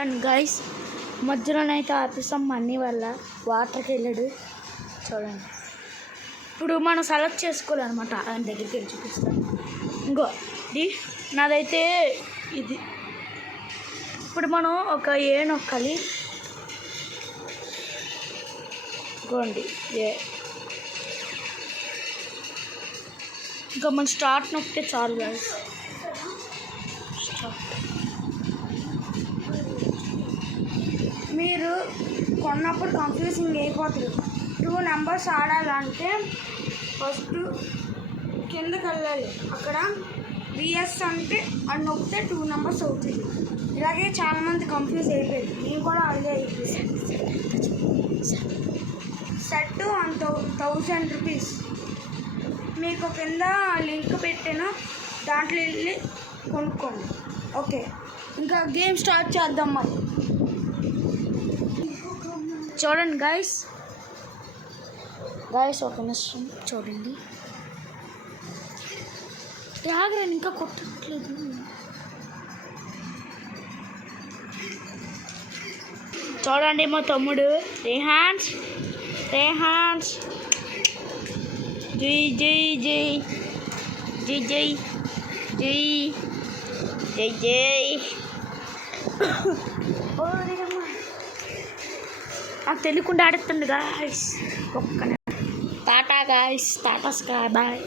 And guys మధ్యలోనైతే ఆపిస్తాం money వల్ల వాటర్కి వెళ్ళాడు చూడండి. ఇప్పుడు మనం సెలెక్ట్ చేసుకోవాలన్నమాట. ఆయన దగ్గరికి వెళ్ళి చూపిస్తాను. ఇంకో ఇది నాదైతే ఇది. ఇప్పుడు మనం ఒక ఏ నొక్కాలి. ఇంకోండి ఏ. ఇంకా మనం స్టార్ట్ నొక్కితే చాలు గైస్. స్టార్ట్. మీరు కొన్నప్పుడు కన్ఫ్యూజింగ్ అయిపోతుంది. 2 నెంబర్స్ ఆడాలంటే ఫస్ట్ కిందకి వెళ్ళాలి. అక్కడ విఎస్ అంటే అది నొక్కితే 2 నెంబర్స్ అవుతుంది. ఇలాగే చాలామంది కన్ఫ్యూజ్ అయిపోయింది. నేను కూడా అదే అయిపోయింది. Set 1000 rupees. మీకు కింద లింక్ పెట్టాను, దాంట్లో వెళ్ళి కొనుక్కోండి. ఓకే, ఇంకా గేమ్ స్టార్ట్ చేద్దాం. మరి చూడండి గైస్ ఒక నిమిషం చూడండి. ఆగ్రహం ఇంకా కొట్టట్లేదు. చూడండి మా తమ్ముడు రేహాన్స్ జై జై జై జై జై జై జై జై. నాకు తెలియకుండా ఆడుతుంది గాయస్. ఒక్క ta-ta guys, Tata Sky bye.